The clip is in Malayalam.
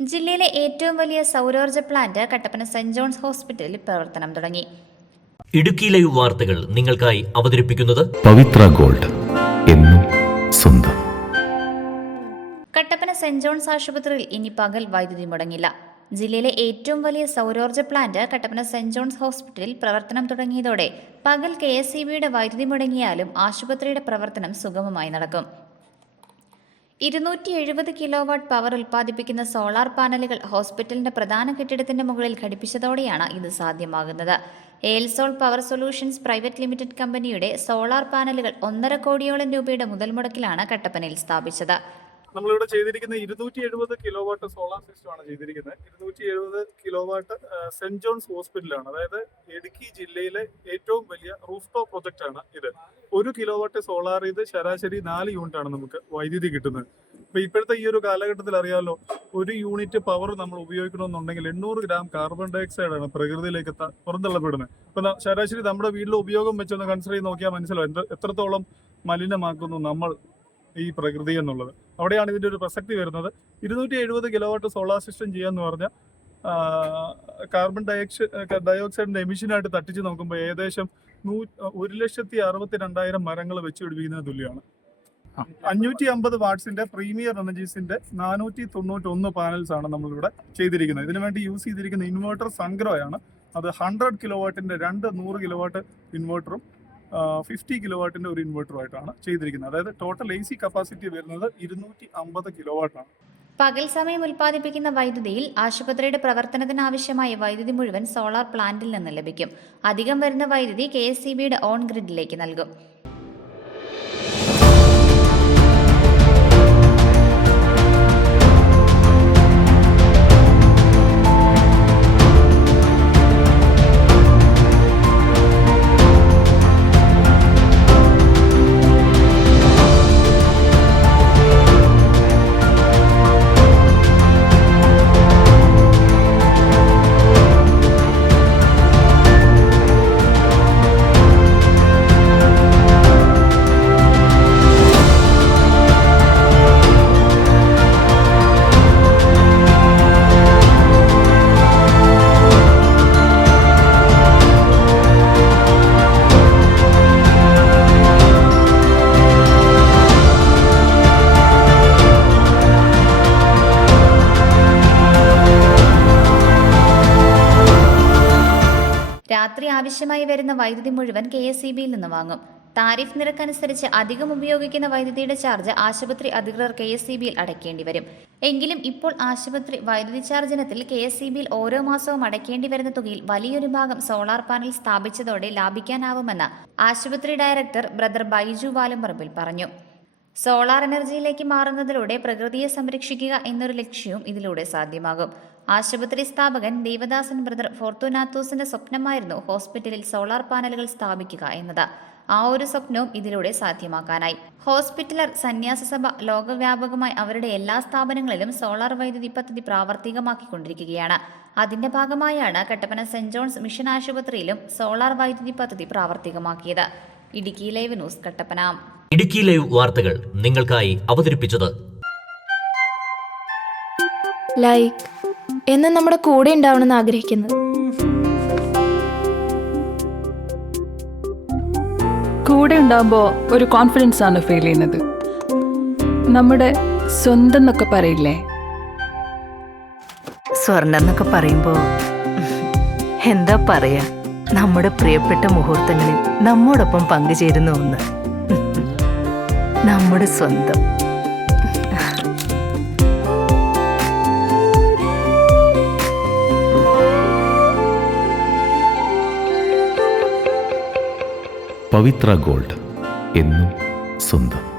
ജില്ലയിലെ ഏറ്റവും വലിയ സൗരോർജ പ്ലാന്റ് കട്ടപ്പന സെന്റ് ജോൺസ് ഹോസ്പിറ്റലിൽ പ്രവർത്തനം തുടങ്ങി. ഇടുക്കി ലൈവ് വാർത്തകൾ നിങ്ങൾക്കായി അവതരിപ്പിക്കുന്നത് പവിത്ര ഗോൾഡ് എന്നും സ്വന്തം. കട്ടപ്പന സെന്റ് ജോൺസ് ആശുപത്രിയിൽ ഇനി പകൽ വൈദ്യുതി മുടങ്ങില്ല. ജില്ലയിലെ ഏറ്റവും വലിയ സൗരോർജ പ്ലാന്റ് കട്ടപ്പന സെന്റ് ജോൺസ് ഹോസ്പിറ്റലിൽ പ്രവർത്തനം തുടങ്ങിയതോടെ പകൽ കെ എസ് ഇ ബിയുടെ വൈദ്യുതി മുടങ്ങിയാലും ആശുപത്രിയുടെ പ്രവർത്തനം സുഗമമായി നടക്കും. ഇരുന്നൂറ്റി എഴുപത് കിലോ വാട്ട് പവർ ഉൽപ്പാദിപ്പിക്കുന്ന സോളാർ പാനലുകൾ ഹോസ്പിറ്റലിന്റെ പ്രധാന കെട്ടിടത്തിന്റെ മുകളിൽ ഘടിപ്പിച്ചതോടെയാണ് ഇത് സാധ്യമാകുന്നത്. Elsol power solutions private limited കമ്പനിയുടെ സോളാർ പാനലുകൾ ഒന്നര കോടിയോളം രൂപയുടെ മുതൽ മുടക്കിലാണ് കട്ടപ്പനയിൽ സ്ഥാപിച്ചത്. നമ്മളിവിടെ ചെയ്തിരിക്കുന്ന ഇരുന്നൂറ്റി എഴുപത് കിലോ വാട്ട് സോളാർ സിസ്റ്റമാണ് ചെയ്തിരിക്കുന്നത്. ഇരുന്നൂറ്റി എഴുപത് കിലോ വാട്ട് സെന്റ് ജോൺസ് ഹോസ്പിറ്റലാണ്. അതായത് ഇടുക്കി ജില്ലയിലെ ഏറ്റവും വലിയ റൂഫ് ടോപ്പ് പ്രൊജക്ട് ആണ് ഇത്. ഒരു കിലോ വാട്ട് സോളാർ ഇത് ശരാശരി നാല് യൂണിറ്റ് ആണ് നമുക്ക് വൈദ്യുതി കിട്ടുന്നത്. അപ്പൊ ഇപ്പോഴത്തെ ഈ ഒരു കാലഘട്ടത്തിൽ അറിയാമല്ലോ ഒരു യൂണിറ്റ് പവർ നമ്മൾ ഉപയോഗിക്കണമെന്നുണ്ടെങ്കിൽ എണ്ണൂറ് ഗ്രാം കാർബൺ ഡൈ ഓക്സൈഡ് ആണ് പ്രകൃതിയിലേക്ക് പുറന്തള്ളപ്പെടുന്നത് ഇപ്പൊ ശരാശരി നമ്മുടെ വീട്ടിലെ ഉപയോഗം വെച്ചൊന്ന് കൺസിഡർ ചെയ്ത് നോക്കിയാൽ മനസ്സിലാവും എത്രത്തോളം മലിനമാക്കുന്നു നമ്മൾ ഈ പ്രകൃതി എന്നുള്ളത്. അവിടെയാണ് ഇതിന്റെ ഒരു പ്രസക്തി വരുന്നത്. ഇരുന്നൂറ്റി എഴുപത് കിലോവാട്ട് സോളാർ സിസ്റ്റം ചെയ്യാന്ന് പറഞ്ഞാൽ കാർബൺ ഡയോക്സൈഡ് ഡയോക്സൈഡിന്റെ എമിഷനായിട്ട് തട്ടിച്ച് നോക്കുമ്പോൾ ഏകദേശം നൂ ഒരു ലക്ഷത്തി അറുപത്തി രണ്ടായിരം മരങ്ങൾ വെച്ച് പിടിപ്പിക്കുന്നതിന് തുല്യമാണ്. അഞ്ഞൂറ്റി അമ്പത് വാട്ട്സിന്റെ പ്രീമിയർ എനർജീസിന്റെ നാനൂറ്റി തൊണ്ണൂറ്റി ഒന്ന് പാനൽസ് ആണ് നമ്മളിവിടെ ചെയ്തിരിക്കുന്നത്. ഇതിനു വേണ്ടി യൂസ് ചെയ്തിരിക്കുന്ന ഇൻവേർട്ടർ സംഗ്രഹമാണ് അത് ഹൺഡ്രഡ് കിലോ വാട്ടിന്റെ രണ്ട് നൂറ് കിലോ വാട്ട് ഇൻവേർട്ടറും ഫിഫ്റ്റി കിലോ വാട്ടിന്റെ ഒരു ഇൻവേർട്ടറുമായിട്ടാണ് ചെയ്തിരിക്കുന്നത്. അതായത് ടോട്ടൽ എ സി കപ്പാസിറ്റി വരുന്നത് ഇരുന്നൂറ്റി അമ്പത് കിലോ വാട്ടാണ് പകൽ സമയം ഉൽപ്പാദിപ്പിക്കുന്ന വൈദ്യുതിയിൽ ആശുപത്രിയുടെ പ്രവർത്തനത്തിനാവശ്യമായ വൈദ്യുതി മുഴുവൻ സോളാർ പ്ലാന്റിൽ നിന്ന് ലഭിക്കും. അധികം വരുന്ന വൈദ്യുതി കെ എസ് ഓൺ ഗ്രിഡിലേക്ക് നൽകും. രാത്രി ആവശ്യമായി വരുന്ന വൈദ്യുതി മുഴുവൻ കെ എസ് ഇ ബിയിൽ നിന്ന് വാങ്ങും. താരിഫ് നിരക്കനുസരിച്ച് അധികം ഉപയോഗിക്കുന്ന വൈദ്യുതിയുടെ ചാർജ് ആശുപത്രി അധികൃതർ കെ എസ് ഇ ബിയിൽ അടയ്ക്കേണ്ടി വരും. എങ്കിലും ഇപ്പോൾ ആശുപത്രി വൈദ്യുതി ചാർജ് ഇനത്തിൽ കെ എസ് ഇ ബിയിൽ ഓരോ മാസവും അടയ്ക്കേണ്ടി വരുന്ന തുകയിൽ വലിയൊരു ഭാഗം സോളാർ പാനൽ സ്ഥാപിച്ചതോടെ ലാഭിക്കാനാവുമെന്ന് ആശുപത്രി ഡയറക്ടർ ബ്രദർ ബൈജു വാലുംപറമ്പിൽ പറഞ്ഞു. സോളാർ എനർജിയിലേക്ക് മാറുന്നതിലൂടെ പ്രകൃതിയെ സംരക്ഷിക്കുക എന്നൊരു ലക്ഷ്യവും ഇതിലൂടെ സാധ്യമാകും. ആശുപത്രി സ്ഥാപകൻ ദേവദാസൻ ബ്രദർ ഫോർത്തുനാത്തൂസിന്റെ സ്വപ്നമായിരുന്നു ഹോസ്പിറ്റലിൽ സോളാർ പാനലുകൾ സ്ഥാപിക്കുക എന്നത്. ആ ഒരു സ്വപ്നവും ഇതിലൂടെ സാധ്യമാക്കാനായി. ഹോസ്പിറ്റലർ സന്യാസ സഭ ലോകവ്യാപകമായി അവരുടെ എല്ലാ സ്ഥാപനങ്ങളിലും സോളാർ വൈദ്യുതി പദ്ധതി പ്രാവർത്തികമാക്കിക്കൊണ്ടിരിക്കുകയാണ്. അതിന്റെ ഭാഗമായാണ് കട്ടപ്പന സെന്റ് ജോൺസ് മിഷൻ ആശുപത്രിയിലും സോളാർ വൈദ്യുതി പദ്ധതി പ്രാവർത്തികമാക്കിയത്. Idukki live news Kattappana. Idukki live വാർത്തകൾ നിങ്ങൾക്കായി അവതരിപ്പിച്ചത് ലൈക്ക്. എന്ന് നമ്മുടെ കൂടെ ഉണ്ടാവണമെന്ന് ആഗ്രഹിക്കുന്നു കൂടെ ഉണ്ടാകുമ്പോൾ ഒരു കോൺഫിഡൻസ് ആണ് ഫീൽ ചെയ്യുന്നത്. നമ്മുടെ സ്വന്തം എന്നൊക്കെ പറയില്ലേ? സ്വർണം എന്നൊക്കെ പറയുമ്പോ എന്താ പറയാ? നമ്മുടെ പ്രിയപ്പെട്ട മുഹൂർത്തങ്ങളിൽ നമ്മോടൊപ്പം പങ്കുചേരുന്ന ഒന്ന്. നമ്മുടെ സ്വന്തം. പവിത്ര ഗോൾഡ് എന്നും സ്വന്തം.